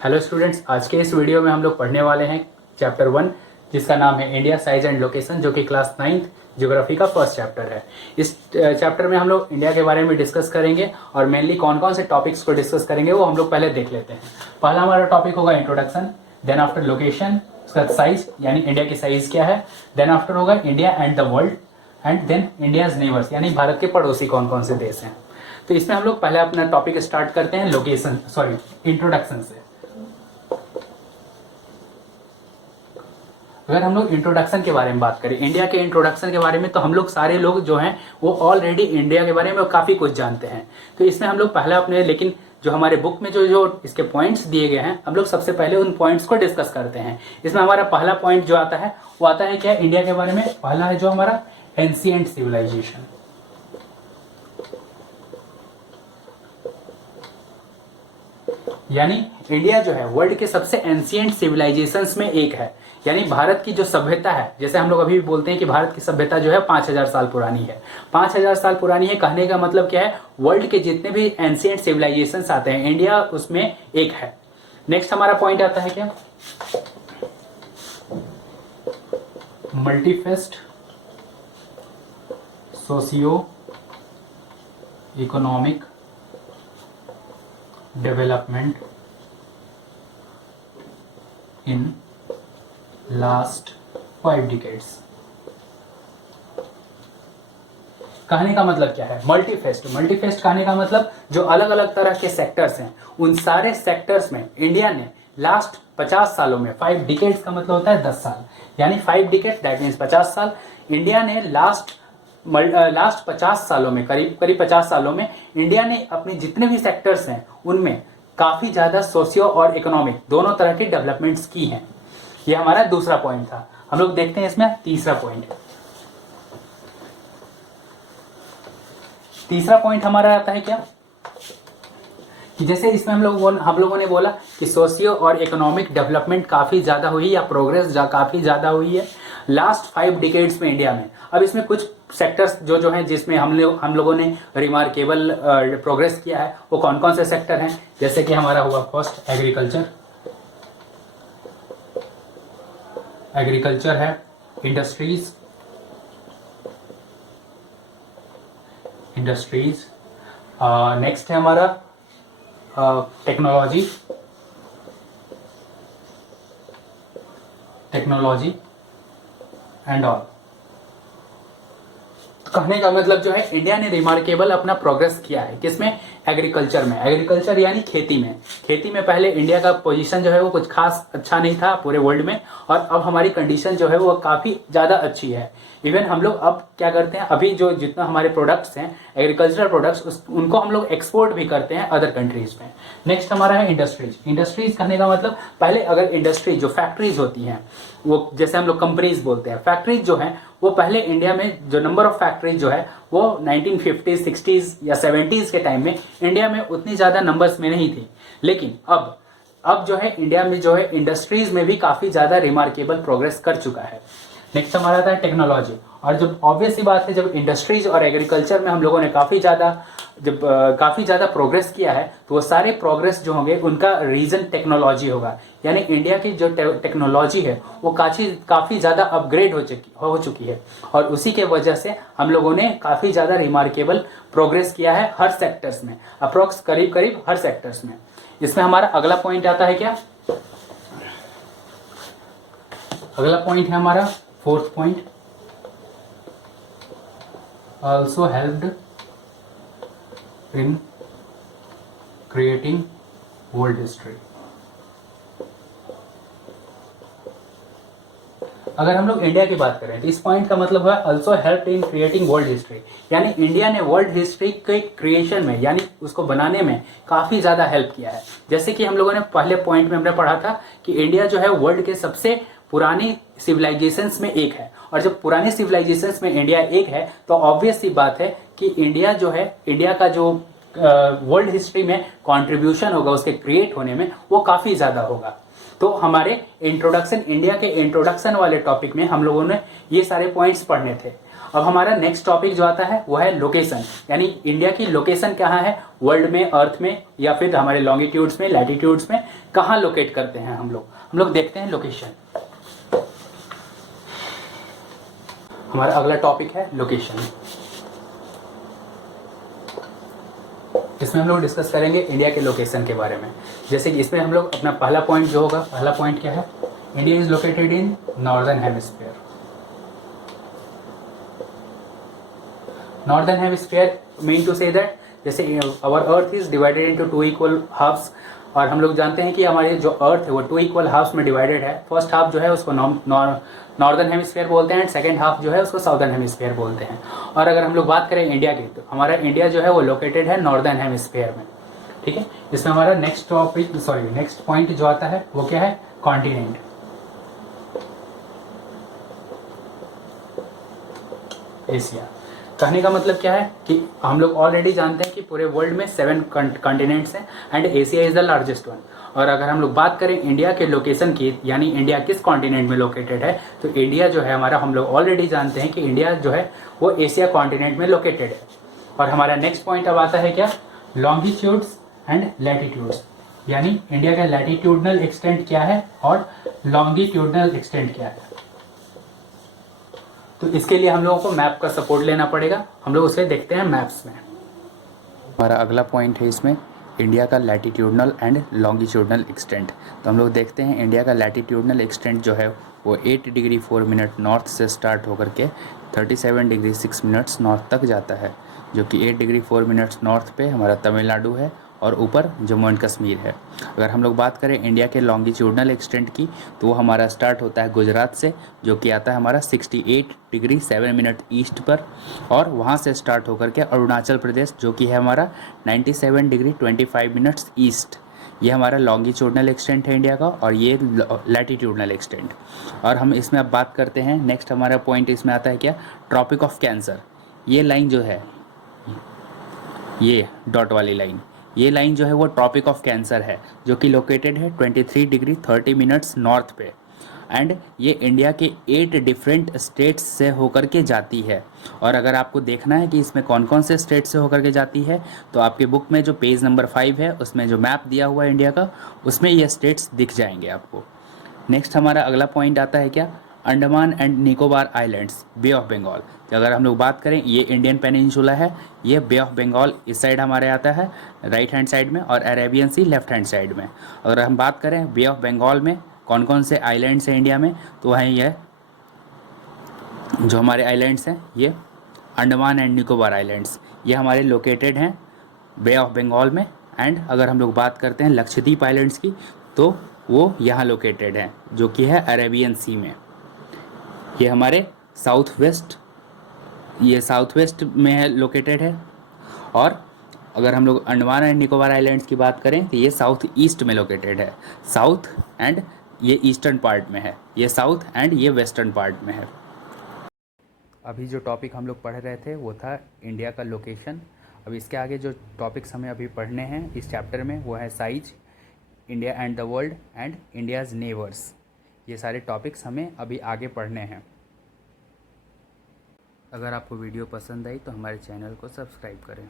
Hello students, आज के इस वीडियो में हम लोग पढ़ने वाले हैं चैप्टर 1 जिसका नाम है इंडिया साइज एंड लोकेशन, जो कि क्लास 9th ज्योग्राफी का फर्स्ट चैप्टर है। इस चैप्टर में हम लोग इंडिया के बारे में डिस्कस करेंगे और मेनली कौन कौन से टॉपिक्स को डिस्कस करेंगे वो हम लोग पहले देख लेते हैं। पहला हमारा टॉपिक होगा इंट्रोडक्शन, देन आफ्टर लोकेशन, उसका साइज यानी इंडिया की साइज क्या है, देन आफ्टर होगा India and the world, and then India's neighbours यानी भारत के पड़ोसी कौन कौन से देश हैं। तो इसमें हम लोग पहले अपना टॉपिक स्टार्ट करते हैं इंट्रोडक्शन से। अगर हम लोग इंट्रोडक्शन के बारे में बात करें, इंडिया के इंट्रोडक्शन के बारे में, तो हम लोग सारे लोग जो हैं वो ऑलरेडी इंडिया के बारे में काफी कुछ जानते हैं। तो इसमें हम लोग पहले अपने, लेकिन जो हमारे बुक में जो इसके पॉइंट्स दिए गए हैं, हम लोग सबसे पहले उन पॉइंट्स को डिस्कस करते हैं। इसमें हमारा पहला पॉइंट जो आता है वो आता है क्या, इंडिया के बारे में पहला है जो हमारा एंशिएंट सिविलाइजेशन। यानी इंडिया जो है वर्ल्ड के सबसे एंशिएंट सिविलाइजेशंस में एक है। यानी भारत की जो सभ्यता है, जैसे हम लोग अभी भी बोलते हैं कि भारत की सभ्यता जो है 5000 साल पुरानी है। 5000 साल पुरानी है कहने का मतलब क्या है, वर्ल्ड के जितने भी एंशिएंट सिविलाइजेशंस आते हैं इंडिया उसमें एक है। नेक्स्ट हमारा पॉइंट आता है क्या, multifaceted socio economic development in last 5 decades. कहने का मतलब क्या है, मल्टीफेस्ट कहने का मतलब जो अलग अलग तरह के सेक्टर्स हैं, उन सारे सेक्टर्स में इंडिया ने लास्ट 50 सालों में, 5 डिकेड्स का मतलब होता है 10 साल, यानी 5 डिकेड दैट मीन्स 50 साल। इंडिया ने लास्ट 50 सालों में, करीब 50 सालों में इंडिया ने अपने जितने भी सेक्टर्स हैं उनमें काफी ज्यादा सोशियो और इकोनॉमिक दोनों तरह की डेवलपमेंट्स की हैं। ये हमारा दूसरा पॉइंट था। हम लोग देखते हैं इसमें तीसरा पॉइंट हमारा आता है क्या, कि जैसे इसमें हम लोगों ने बोला कि सोशियो और इकोनॉमिक डेवलपमेंट काफी ज्यादा हुई या प्रोग्रेस काफी ज्यादा हुई है लास्ट 5 डिकेड्स में इंडिया में। अब इसमें कुछ सेक्टर्स जो हैं जिसमें हम लोगों ने रिमार्केबल प्रोग्रेस किया है, वो कौन कौन से सेक्टर हैं, जैसे कि हमारा हुआ फर्स्ट एग्रीकल्चर है, इंडस्ट्रीज, नेक्स्ट है हमारा टेक्नोलॉजी एंड ऑल। कहने का मतलब जो है इंडिया ने रिमार्केबल अपना प्रोग्रेस किया है किसमें, एग्रीकल्चर में। एग्रीकल्चर यानी खेती में पहले इंडिया का पोजीशन जो है वो कुछ खास अच्छा नहीं था पूरे वर्ल्ड में, और अब हमारी कंडीशन जो है वो काफी ज्यादा अच्छी है। इवन हम लोग अब क्या करते हैं, अभी जो जितना हमारे प्रोडक्ट्स हैं एग्रीकल्चरल प्रोडक्ट्स, उनको हम लोग एक्सपोर्ट भी करते हैं अदर कंट्रीज में। नेक्स्ट हमारा है इंडस्ट्रीज कहने का मतलब, पहले अगर इंडस्ट्री जो फैक्ट्रीज होती हैं, वो जैसे हम लोग कंपनीज बोलते हैं, फैक्ट्रीज जो हैं वो पहले इंडिया में जो नंबर ऑफ फैक्ट्रीज जो है वो 1950s 60s या 70s के टाइम में इंडिया में उतनी ज्यादा नंबर्स में नहीं थी। लेकिन अब जो है इंडिया में जो है इंडस्ट्रीज में भी काफी ज्यादा रिमार्केबल प्रोग्रेस कर चुका है। नेक्स्ट हमारा आता है टेक्नोलॉजी। और जब ऑब्वियस सी बात है, जब इंडस्ट्रीज और एग्रीकल्चर में हम लोगों ने काफी ज्यादा प्रोग्रेस किया है, तो वो सारे प्रोग्रेस जो होंगे उनका रीजन टेक्नोलॉजी होगा। यानी इंडिया की जो टेक्नोलॉजी है वो काफी ज्यादा अपग्रेड हो चुकी है, और उसी के वजह से हम लोगों ने काफी ज्यादा रिमार्केबल प्रोग्रेस किया है हर सेक्टर्स में, अप्रोक्स करीब हर सेक्टर्स में। इसमें हमारा अगला पॉइंट आता है क्या, अगला पॉइंट है हमारा fourth point, also helped in creating world history। अगर हम लोग इंडिया की बात करें तो इस पॉइंट का मतलब है also helped in creating world history, यानी इंडिया ने वर्ल्ड हिस्ट्री के क्रिएशन में यानी उसको बनाने में काफी ज्यादा हेल्प किया है। जैसे कि हम लोगों ने पहले पॉइंट में हमने पढ़ा था कि इंडिया जो है वर्ल्ड के सबसे पुरानी सिविलाइजेशंस में एक है, और जब पुरानी सिविलाइजेशंस में इंडिया एक है तो ऑब्वियस सी बात है कि इंडिया जो है, इंडिया का जो वर्ल्ड हिस्ट्री में कंट्रीब्यूशन होगा उसके क्रिएट होने में वो काफी ज्यादा होगा। तो हमारे इंट्रोडक्शन, इंडिया के इंट्रोडक्शन वाले टॉपिक में हम लोगों ने ये सारे पॉइंट्स पढ़ने थे। अब हमारा नेक्स्ट टॉपिक जो आता है वो है लोकेशन, यानी इंडिया की लोकेशन कहाँ है वर्ल्ड में, अर्थ में, या फिर हमारे लॉन्गिट्यूड्स में, लैटिट्यूड्स में कहाँ लोकेट करते हैं हम लोग देखते हैं लोकेशन। हमारा अगला टॉपिक है लोकेशन। इसमें हम लोग डिस्कस करेंगे इंडिया के लोकेशन के बारे में। जैसे कि इसमें हम लोग अपना पहला पॉइंट जो होगा, पहला पॉइंट क्या है, India is located in northern hemisphere. Northern hemisphere mean to say that जैसे our earth is divided into 2 equal halves, और हम लोग जानते हैं कि हमारे जो अर्थ है वो 2 इक्वल हाफ्स में डिवाइडेड है। फर्स्ट हाफ जो है उसको नॉर्दर्न हेमिस्फीयर बोलते हैं एंड सेकंड हाफ जो है उसको साउदर्न हेमिस्फीयर बोलते हैं। और अगर हम लोग बात करें इंडिया की, तो हमारा इंडिया जो है वो लोकेटेड है नॉर्दर्न हेमिस्फीयर में। ठीक है, इसमें हमारा नेक्स्ट पॉइंट जो आता है वो क्या है, कॉन्टिनेंट। एशिया कहने का मतलब क्या है कि हम लोग ऑलरेडी जानते हैं कि पूरे वर्ल्ड में 7 कॉन्टिनेंट्स हैं and Asia is the largest one. और अगर हम लोग बात करें इंडिया के लोकेशन की, यानी इंडिया किस कॉन्टिनेंट में लोकेटेड है, तो इंडिया जो है हमारा, हम लोग ऑलरेडी जानते हैं कि इंडिया जो है वो एशिया कॉन्टिनेंट में लोकेटेड है। और हमारा नेक्स्ट पॉइंट अब आता है क्या, लॉन्गिट्यूड्स एंड लैटिट्यूड्स, यानी इंडिया का लैटिट्यूडनल एक्सटेंट क्या है और लॉन्गिट्यूडनल एक्सटेंट क्या है। तो इसके लिए हम लोगों को मैप का सपोर्ट लेना पड़ेगा, हम लोग उसे देखते हैं मैप्स में। हमारा अगला पॉइंट है इसमें इंडिया का लैटिट्यूडनल एंड लॉन्गिट्यूडनल एक्सटेंट। तो हम लोग देखते हैं इंडिया का लैटिट्यूडनल एक्सटेंट जो है वो 8 डिग्री 4 मिनट नॉर्थ से स्टार्ट होकर के 37 डिग्री 6 मिनट्स नॉर्थ तक जाता है, जो कि 8 डिग्री 4 मिनट्स नॉर्थ पे हमारा तमिलनाडु है और ऊपर जम्मू एंड कश्मीर है। अगर हम लोग बात करें इंडिया के लॉन्गिट्यूडनल एक्सटेंट की, तो वो हमारा स्टार्ट होता है गुजरात से, जो कि आता है हमारा 68 डिग्री 7 मिनट ईस्ट पर, और वहाँ से स्टार्ट होकर के अरुणाचल प्रदेश, जो कि है हमारा 97 डिग्री 25 मिनट्स ईस्ट। ये हमारा लॉन्गिट्यूडनल एक्सटेंट है इंडिया का, और ये लैटिट्यूडनल एक्सटेंट। और हम इसमें अब बात करते हैं, नेक्स्ट हमारा पॉइंट इसमें आता है क्या, ट्रॉपिक ऑफ कैंसर। ये लाइन जो है, ये डॉट वाली लाइन, ये लाइन जो है वो ट्रॉपिक ऑफ कैंसर है, जो कि लोकेटेड है 23 डिग्री 30 मिनट्स नॉर्थ पे, एंड ये इंडिया के 8 डिफरेंट स्टेट्स से होकर के जाती है। और अगर आपको देखना है कि इसमें कौन कौन से स्टेट से होकर के जाती है, तो आपके बुक में जो पेज नंबर 5 है उसमें जो मैप दिया हुआ है इंडिया का, उसमें ये स्टेट्स दिख जाएंगे आपको। नेक्स्ट हमारा अगला पॉइंट आता है क्या, Andaman and Nicobar islands, bay of Bengal. तो अगर हम लोग बात करें, ये इंडियन पेनिनसुला है, ये बे ऑफ बंगाल इस साइड हमारे आता है राइट हैंड साइड में, और अरेबियन सी लेफ्ट हैंड साइड में। अगर हम बात करें बे ऑफ बंगाल में कौन कौन से आइलैंड्स हैं इंडिया में, तो हैं ये जो हमारे आइलैंड्स हैं, ये अंडमान एंड निकोबार आइलैंड्स, ये हमारे लोकेटेड हैं बे ऑफ बंगाल में। एंड अगर हम लोग बात करते हैं लक्षद्वीप आइलैंड्स की, तो वो यहाँ लोकेटेड हैं, जो कि है अरेबियन सी में। ये हमारे साउथ वेस्ट में है, लोकेटेड है। और अगर हम लोग अंडमान एंड निकोबार आइलैंड्स की बात करें, तो ये साउथ ईस्ट में लोकेटेड है, साउथ एंड ये ईस्टर्न पार्ट में है, ये साउथ एंड ये वेस्टर्न पार्ट में है। अभी जो टॉपिक हम लोग पढ़ रहे थे वो था इंडिया का लोकेशन। अब इसके आगे जो टॉपिक्स हमें अभी पढ़ने हैं इस चैप्टर में, वो है size, India and the world and India's neighbours. ये सारे टॉपिक्स हमें अभी आगे पढ़ने हैं। अगर आपको वीडियो पसंद आई तो हमारे चैनल को सब्सक्राइब करें।